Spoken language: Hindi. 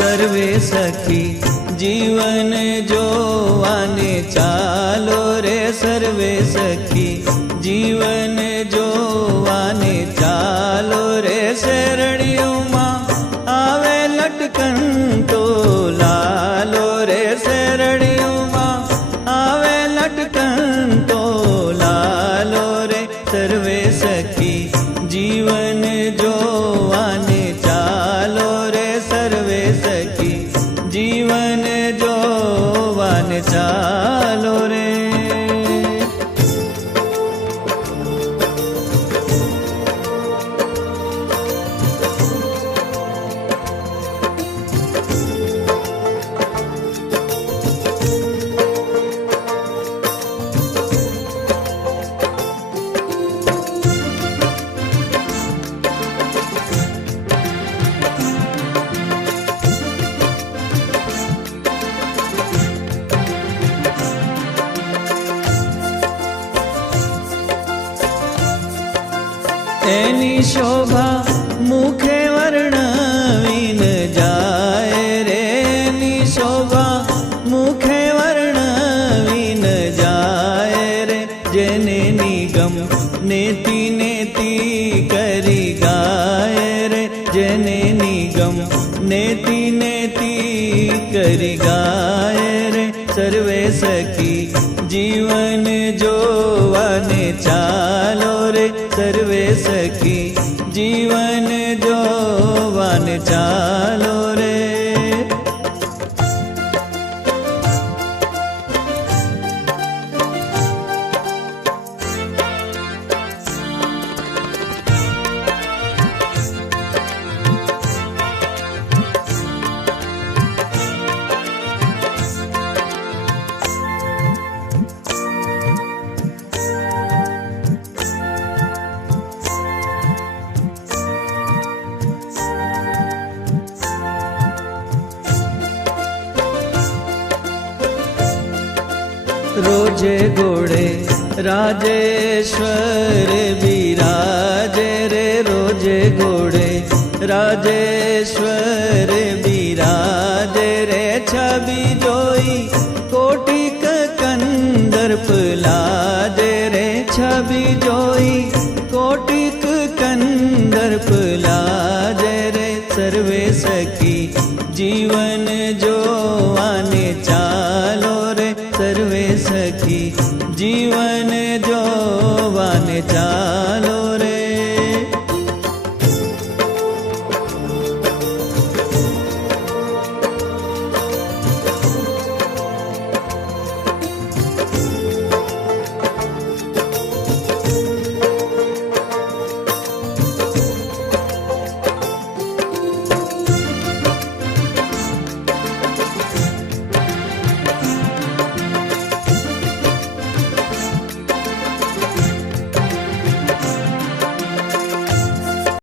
सर्वे सखी जीवन जोवाने चालो रे सर्वे सखी जीवन जोवाने चालो रे शरणियों मां आवे लटकन तो लालो रे शरणियों मां आवे लटकन तो लालो रे सर्वे सखी जीवन जोवाने चालो रे सर्वे सखी जीवन जोवाने चालो रे। एनी शोभा मुखे वर्णवीन जाय रे एनी शोभा मुखे वर्णवीन जाय रे जेने निगम नेति नेति करी गाय रे जेने निगम नेति नेति करी गाय रे सर्वे सखी जीवन जोवाने चालो रे सर्वे सखी जीवन जोवाने चालो रे। रोजे घोड़े राजेश्वर विराजे रे रोजे घोड़े राजेश्वर विराजे रे छवि जोई कोटि कंदर्प लाजे रे छवि